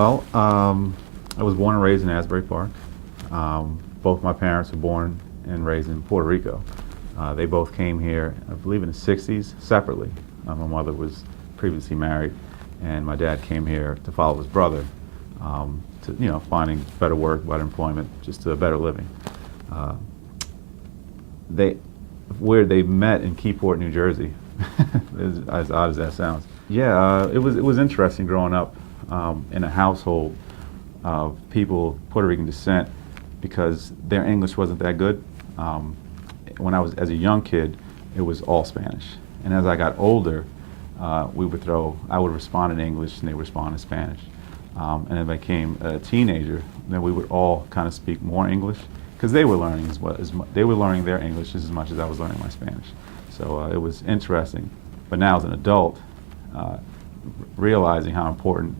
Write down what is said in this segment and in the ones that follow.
Well, I was born and raised in Asbury Park. Both my parents were born and raised in Puerto Rico. They both came here, I believe, in the 60s separately. My mother was previously married, and my dad came here to follow his brother, to, finding better work, better employment, just a better living. Where they met in Keyport, New Jersey, as odd as that sounds. Yeah, it was interesting growing up in a household of people of Puerto Rican descent because their English wasn't that good. When I was as a young kid, it was all Spanish, and as I got older, I would respond in English and they would respond in Spanish. And as I became a teenager, then we would all kind of speak more English because they were learning they were learning their English just as much as I was learning my Spanish. So it was interesting. But now as an adult, realizing how important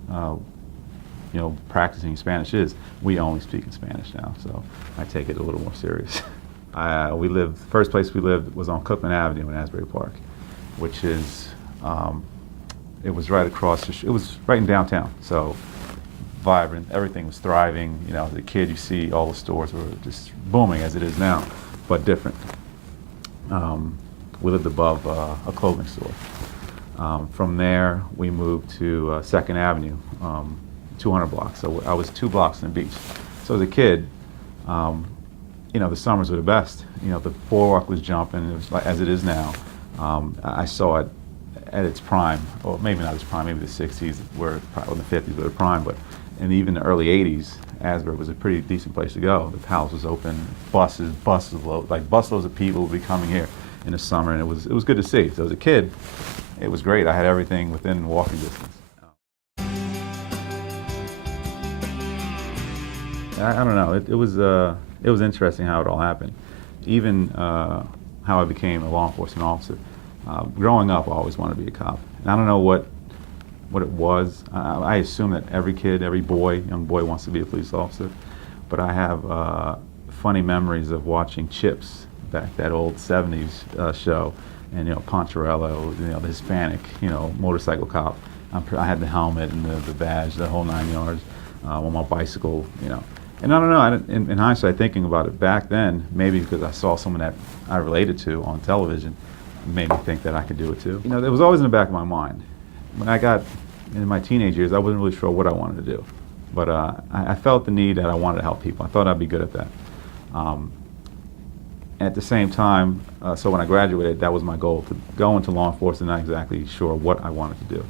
practicing Spanish is, we only speak in Spanish now. So I take it a little more serious. The first place we lived was on Cookman Avenue in Asbury Park, which is it was right across. It was right in downtown. So vibrant, everything was thriving. As a kid, you see all the stores were just booming as it is now, but different. We lived above a clothing store. From there, we moved to 2nd Avenue, 200 blocks. So I was 2 blocks from the beach. So as a kid, the summers were the best. The boardwalk was jumping, it was like, as it is now. I saw it at its prime, or maybe not its prime, maybe the 60s, were probably the 50s were the prime, but in even the early 80s, Asbury was a pretty decent place to go. The palace was open, buses loads, like busloads of people would be coming here in the summer, and it was good to see. So as a kid, it was great. I had everything within walking distance. I don't know. It was interesting how it all happened. Even how I became a law enforcement officer. Growing up, I always wanted to be a cop. And I don't know what it was. I assume that every kid, every young boy wants to be a police officer. But I have funny memories of watching Chips, that old 70s show, and Poncherello, the Hispanic, motorcycle cop. I had the helmet and the badge, the whole 9 yards, on my bicycle, And I don't know, in hindsight, thinking about it back then, maybe because I saw someone that I related to on television, made me think that I could do it too. It was always in the back of my mind. When I got in my teenage years, I wasn't really sure what I wanted to do. But I felt the need that I wanted to help people. I thought I'd be good at that. At the same time, so when I graduated, that was my goal, to go into law enforcement, not exactly sure what I wanted to do.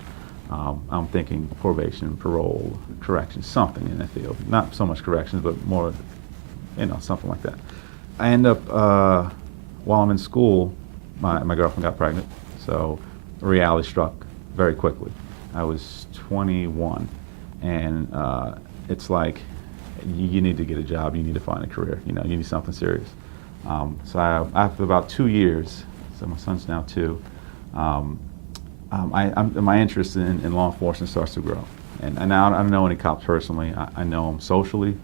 I'm thinking probation, parole, corrections, something in that field. Not so much corrections, but more, something like that. I end up, while I'm in school, my girlfriend got pregnant, so reality struck very quickly. I was 21, and it's like, you need to get a job, you need to find a career, you need something serious. So after about 2 years, so my son's now 2, my interest in law enforcement starts to grow. And now I don't know any cops personally. I know them socially,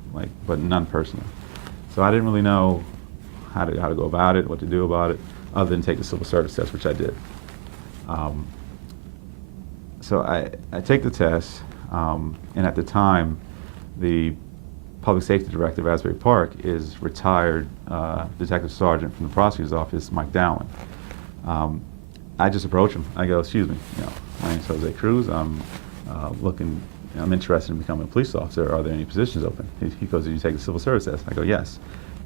but none personally. So I didn't really know how to go about it, what to do about it, other than take the civil service test, which I did. So I take the test, and at the time, the public safety director of Asbury Park is retired detective sergeant from the prosecutor's office, Mike Dowling. I just approach him. I go, excuse me, my name's Jose Cruz. I'm interested in becoming a police officer. Are there any positions open? He goes, did you take the civil service test? I go, yes.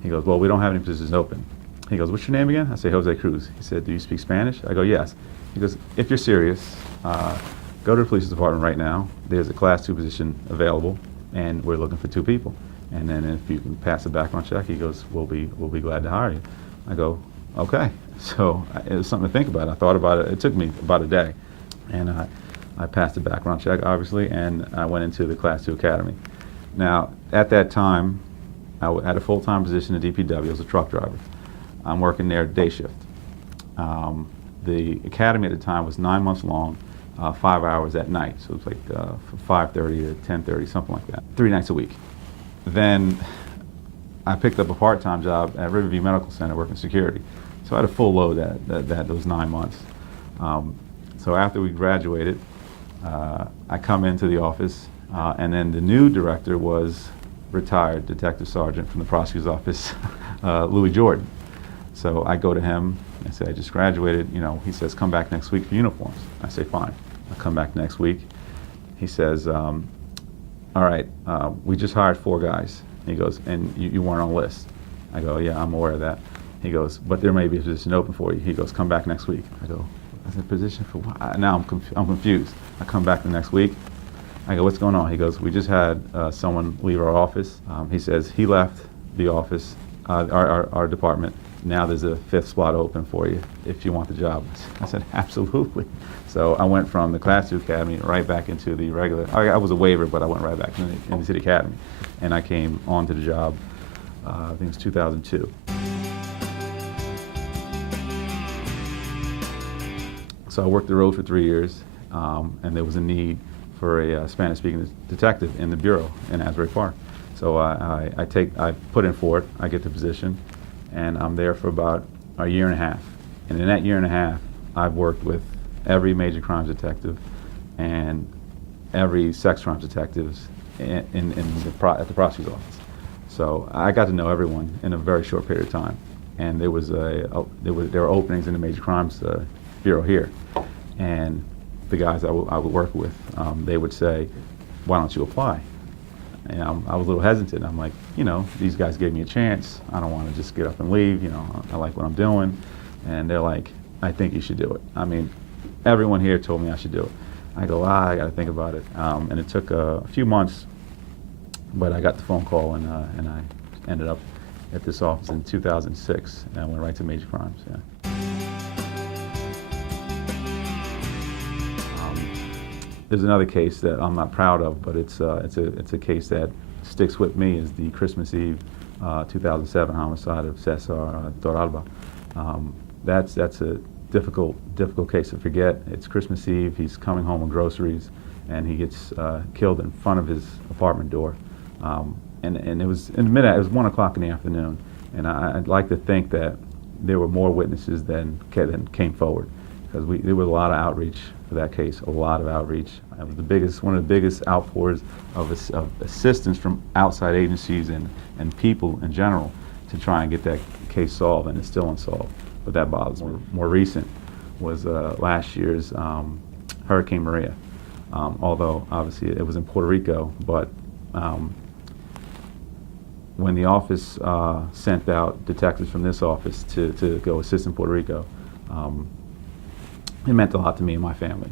He goes, well, we don't have any positions open. He goes, what's your name again? I say, Jose Cruz. He said, do you speak Spanish? I go, yes. He goes, if you're serious, go to the police department right now. There's a Class 2 position available, and we're looking for 2 people. And then if you can pass a background check, he goes, we'll be glad to hire you. I go, okay. So it was something to think about. I thought about it. It took me about a day. And I passed the background check, obviously, and I went into the Class 2 Academy. Now, at that time, I had a full-time position at DPW as a truck driver. I'm working there day shift. The academy at the time was 9 months long, 5 hours at night. So it was like from 5:30 to 10:30, something like that, 3 nights a week. Then I picked up a part-time job at Riverview Medical Center working security. So I had a full load those 9 months. So after we graduated, I come into the office And then the new director was retired Detective Sergeant from the prosecutor's office, Louis Jordan. So I go to him, I say, I just graduated, he says, come back next week for uniforms. I say, fine. I come back next week. He says, all right, we just hired 4 guys. He goes, and you weren't on the list. I go, yeah, I'm aware of that. He goes, but there may be a position open for you. He goes, come back next week. I go, I said, position for what? Now I'm confused. I come back the next week. I go, what's going on? He goes, we just had someone leave our office. He says he left the office, our department. Now there's a 5th spot open for you if you want the job. I said, absolutely. So I went from the Class 2 Academy right back into the regular. I was a waiver, but I went right back into the Academy. And I came onto the job, I think it was 2002. So I worked the road for 3 years, and there was a need for a Spanish-speaking detective in the bureau in Asbury Park. So I put in for it. I get the position, and I'm there for about a year and a half. And in that year and a half, I've worked with every major crimes detective and every sex crimes detectives at the prosecutor's office. So I got to know everyone in a very short period of time. And there were openings in the major crimes bureau here, and the guys I would work with, they would say, why don't you apply? And I was a little hesitant. I'm like, these guys gave me a chance. I don't want to just get up and leave. I like what I'm doing. And they're like, I think you should do it. I mean, everyone here told me I should do it. I go, I got to think about it. And it took a few months, but I got the phone call, and I ended up at this office in 2006, and I went right to major crimes. Yeah. There's another case that I'm not proud of, but it's a case that sticks with me, is the Christmas Eve 2007 homicide of Cesar Torralba. That's a difficult case to forget. It's Christmas Eve. He's coming home with groceries, and he gets killed in front of his apartment door. And it was in the midnight. It was 1 o'clock in the afternoon, and I'd like to think that there were more witnesses than came forward, because there was a lot of outreach for that case, a lot of outreach. It was one of the biggest outpours of assistance from outside agencies and people in general to try and get that case solved, and it's still unsolved. But that bothers me. More recent was last year's Hurricane Maria. Although obviously it was in Puerto Rico, but when the office sent out detectives from this office to go assist in Puerto Rico, it meant a lot to me and my family.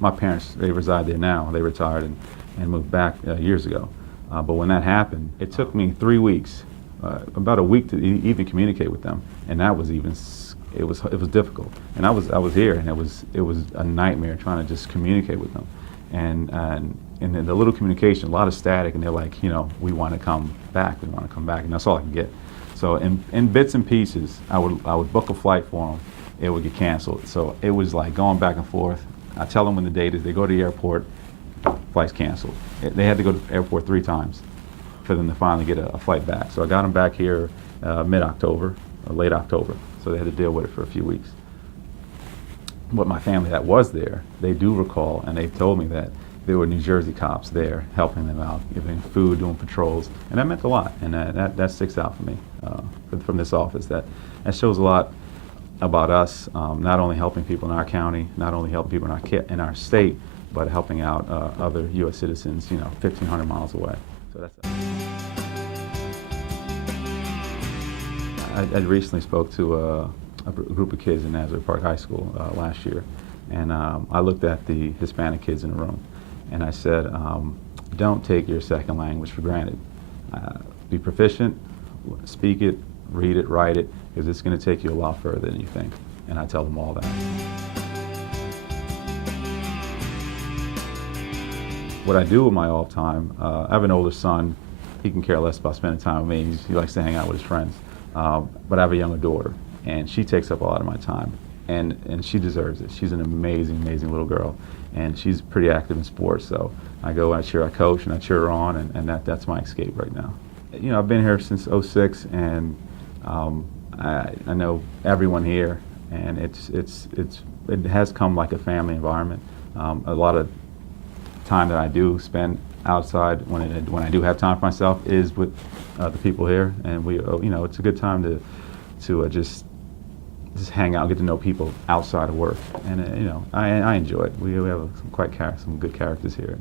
My parents, they reside there now. They retired and moved back years ago. But when that happened, it took me 3 weeks, about a week to even communicate with them, and that was it was difficult. And I was here, and it was a nightmare trying to just communicate with them. And in the little communication, a lot of static, and they're like, we want to come back, and that's all I can get. So in bits and pieces, I would book a flight for them. It would get canceled. So it was like going back and forth. I tell them when the date is. They go to the airport, flight's canceled. They had to go to the airport 3 times for them to finally get a flight back. So I got them back here mid-October, or late October. So they had to deal with it for a few weeks. But my family that was there, they do recall, and they've told me that there were New Jersey cops there helping them out, giving food, doing patrols, and that meant a lot. And that sticks out for me from this office. That shows a lot about us, not only helping people in our county, not only helping people in our state, but helping out other U.S. citizens, 1,500 miles away. So that's. I recently spoke to a group of kids in Asbury Park High School last year, and I looked at the Hispanic kids in the room, and I said, don't take your second language for granted. Be proficient, speak it, read it, write it, because it's going to take you a lot further than you think. And I tell them all that. What I do with my off time, I have an older son. He can care less about spending time with me. He likes to hang out with his friends. But I have a younger daughter, and she takes up a lot of my time. And she deserves it. She's an amazing, amazing little girl. And she's pretty active in sports. So I go, I coach, and I cheer her on, and that's my escape right now. I've been here since '06, and I know everyone here, and it has come like a family environment. A lot of time that I do spend outside when I do have time for myself is with the people here, and it's a good time to just hang out, get to know people outside of work, and I enjoy it. We have some good characters here.